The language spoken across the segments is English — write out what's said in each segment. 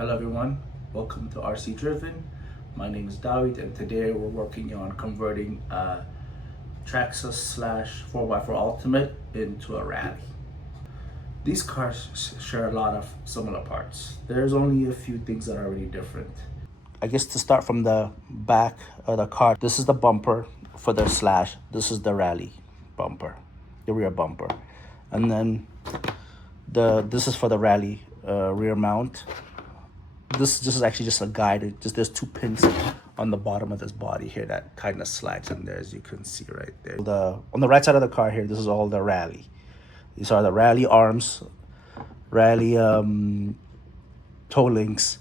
Hello everyone, welcome to RC Driven. My name is David and today we're working on converting a Traxxas slash 4x4 Ultimate into a Rally. These cars share a lot of similar parts. There's only a few things that are really different. I guess to start from the back of the car, this is the bumper for the slash. This is the Rally bumper, the rear bumper. And then this is for the Rally rear mount. This is actually just a guide. There's two pins on the bottom of this body here that kind of slides in there, as you can see right there. On the right side of the car here, this is all the Rally. These are the Rally arms, Rally toe links,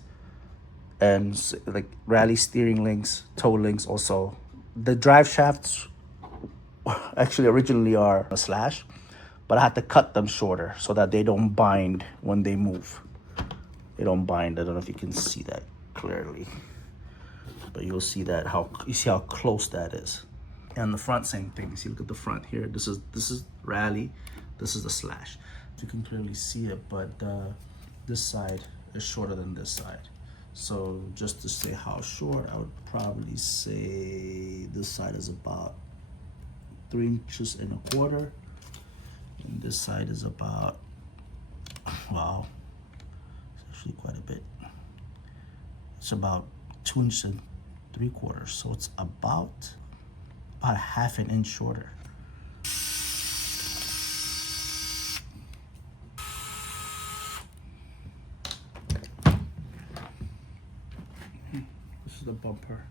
and like Rally steering links, toe links also. The drive shafts actually originally are a slash, but I had to cut them shorter so that they don't bind when they move. They don't bind. I don't know if you can see that clearly, but you'll see that you see how close that is. And the front, same thing. You see, look at the front here. This is Rally. This is the slash. You can clearly see it, but this side is shorter than this side. So just to say how short, I would probably say this side is about 3 inches and a quarter, and this side is about, wow, actually quite a bit. It's about 2 inches and 3/4, so it's about a half an inch shorter. This is the bumper.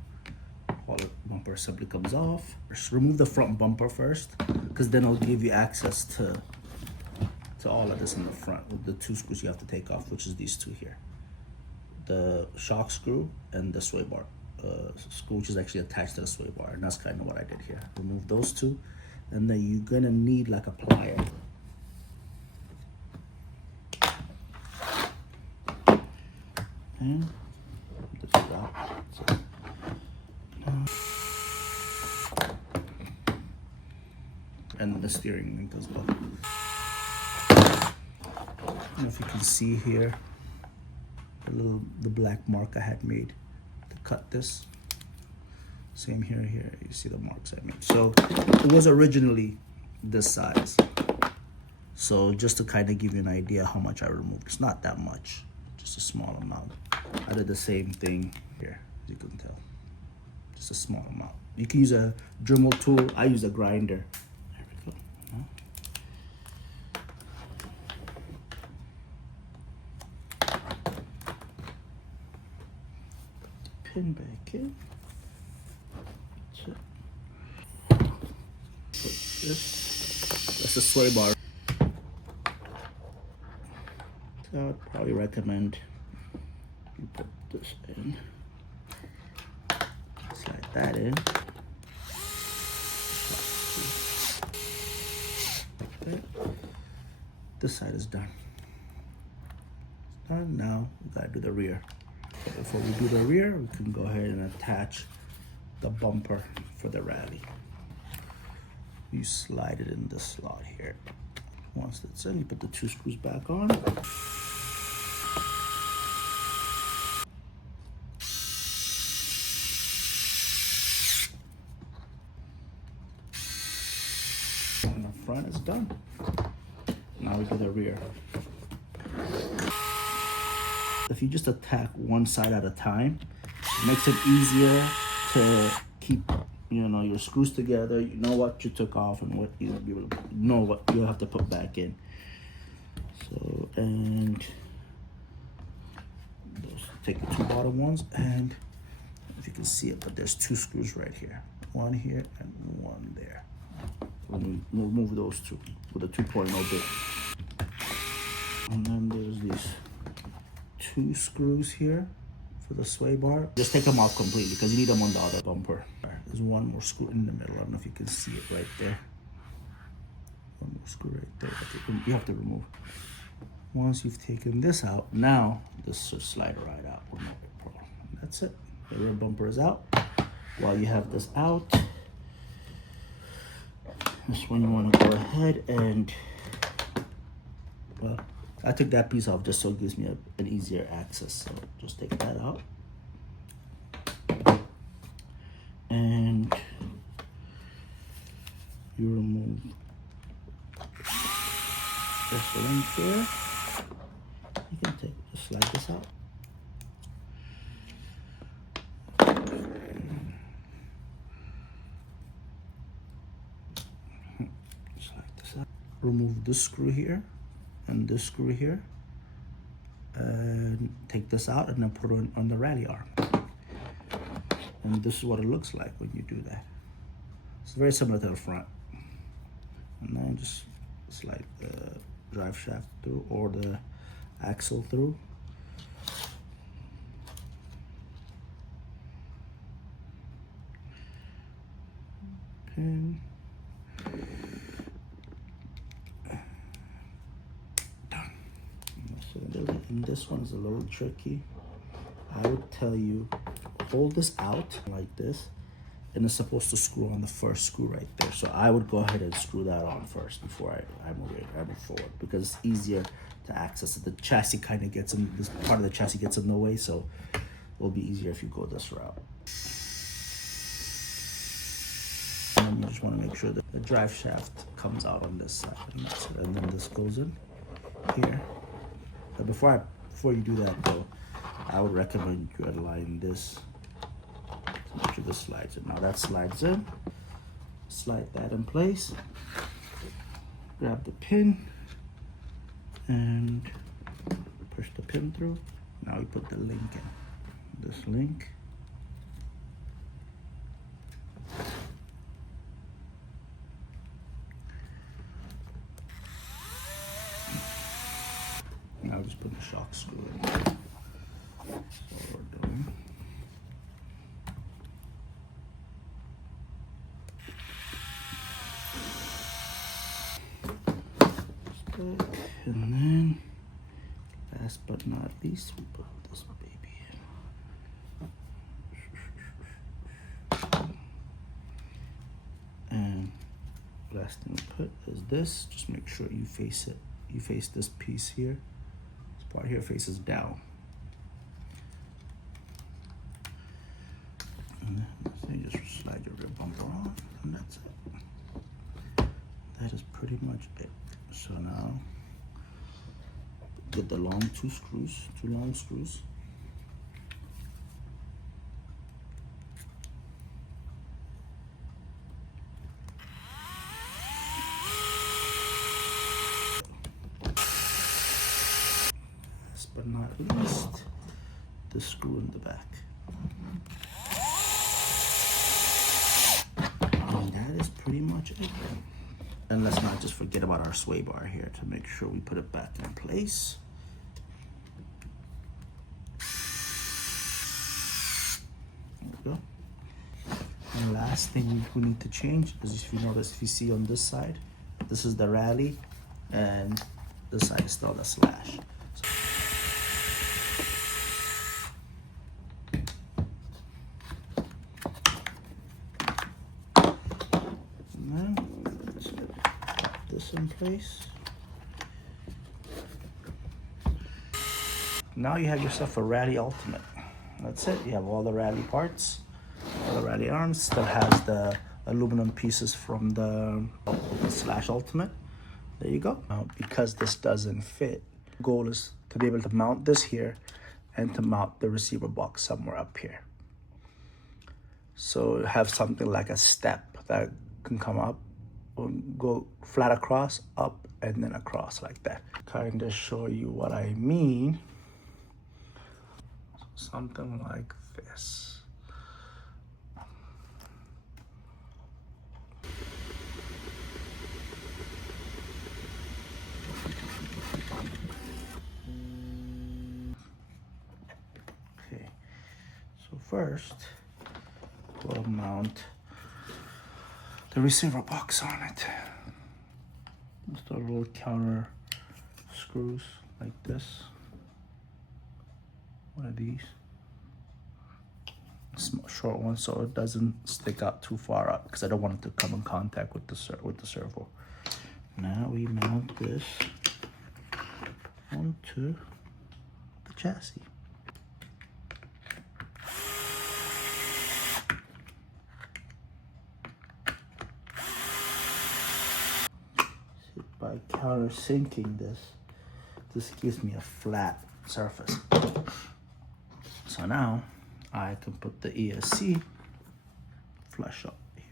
While the bumper assembly comes off, just remove the front bumper first, because then it'll give you access to all of this in the front with the two screws you have to take off, which is these two here, the shock screw and the sway bar screw, which is actually attached to the sway bar, and that's kind of what I did here. Remove those two, and then you're gonna need like a plier. And this is out. And the steering link as well. I don't know if you can see here the black mark I had made to cut this. Same here. You see the marks I made. So it was originally this size. So just to kind of give you an idea how much I removed. It's not that much, just a small amount. I did the same thing here, as you can tell. Just a small amount. You can use a Dremel tool. I use a grinder. There we go. Pin back in. Put this. That's the sway bar. So I would probably recommend you put this in. Slide that in. Like that. This side is done. It's done. Now we gotta do the rear. Before we do the rear, we can go ahead and attach the bumper for the Rally. You slide it in the slot here. Once that's in, you put the two screws back on. And the front is done. Now we do the rear. If you just attack one side at a time, it makes it easier to keep, your screws together. You know what you took off and what you know what you'll have to put back in. So, and take the two bottom ones, and if you can see it, but there's two screws right here, one here and one there. We'll remove those two with a 2.0 bit. And then there's these two screws here for the sway bar. Just take them off completely because you need them on the other bumper. There's one more screw in the middle. I don't know if you can see it right there. One more screw right there. You have to remove. Once you've taken this out, now this should slide right out with no problem. That's it. The rear bumper is out. While you have this out, this one you want to go ahead and I took that piece off just so it gives me an easier access. So just take that out. And you remove this link there. You can just slide this out. Slide this out. Remove this screw here and this screw here. And take this out and then put it on the rally arm. And this is what it looks like when you do that. It's very similar to the front. And then just slide the drive shaft through or the axle through. Pin. Done. And this one's a little tricky. I would tell you, hold this out like this, and it's supposed to screw on the first screw right there. So I would go ahead and screw that on first before I move forward, because it's easier to access it. The chassis kind of gets in, this part of the chassis gets in the way, so it'll be easier if you go this route. And you just want to make sure that the drive shaft comes out on this side, and then this goes in here. But before you do that though, I would recommend you align this to make sure this slides in. Now that slides in, slide that in place, grab the pin and push the pin through. Now we put the link in, this link. Now just put the shock screw in. And then, last but not least, we put this baby in. And last thing we put is this. Just make sure you face it. You face this piece here. This part here faces down. And then you just slide your rear bumper on, and that's it. That is pretty much it. So now, get the two long screws. Last but not least, the screw in the back. And that is pretty much it. And let's not just forget about our sway bar here to make sure we put it back in place. There we go. And last thing we need to change is, if you notice, if you see on this side, this is the rally, and this side is still the slash. In place. Now you have yourself a Rally Ultimate. That's it. You have all the Rally parts, all the Rally arms. Still has the aluminum pieces from the Slash Ultimate. There you go. Now, because this doesn't fit, the goal is to be able to mount this here and to mount the receiver box somewhere up here. So have something like a step that can come up, go flat across, up, and then across like that. Kind of show you what I mean. Something like this. Okay, so first we'll mount the receiver box on it. Just a little counter screws like this. One of these. Short one, so it doesn't stick out too far up, because I don't want it to come in contact with the servo. Now we mount this onto the chassis. See, by countersinking this gives me a flat surface. So now I can put the ESC flush up here.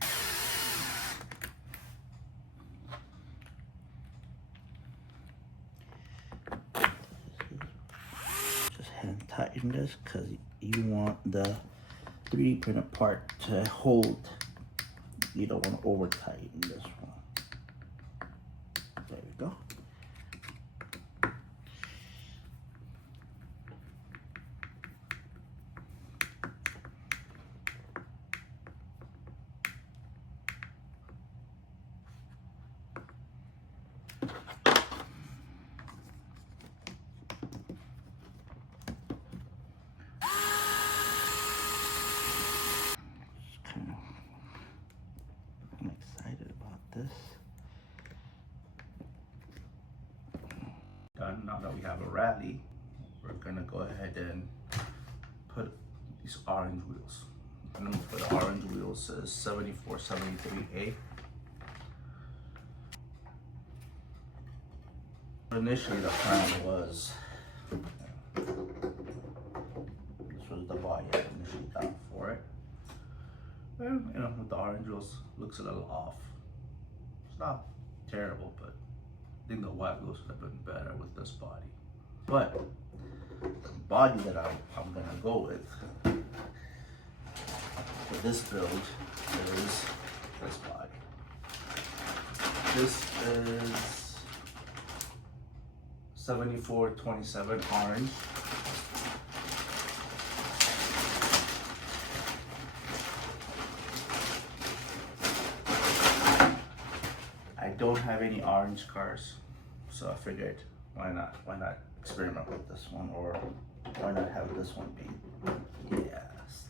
Just hand tighten this because you want the 3D printed part to hold. You don't want to over tighten this one. There we go. I'm excited about this. Done. Now that we have a rally, we're gonna go ahead and put these orange wheels. The number for the orange wheels is 7473A. Initially, the plan was this was the body I initially thought for it. And, you know, with the orange wheels, looks a little off. It's not terrible, but I think the white wheels would have been better with this body. But the body that I'm gonna go with for this build is this body. This is 7427 orange. I don't have any orange cars, so I figured why not experiment with this one, or why not have this one be, yes.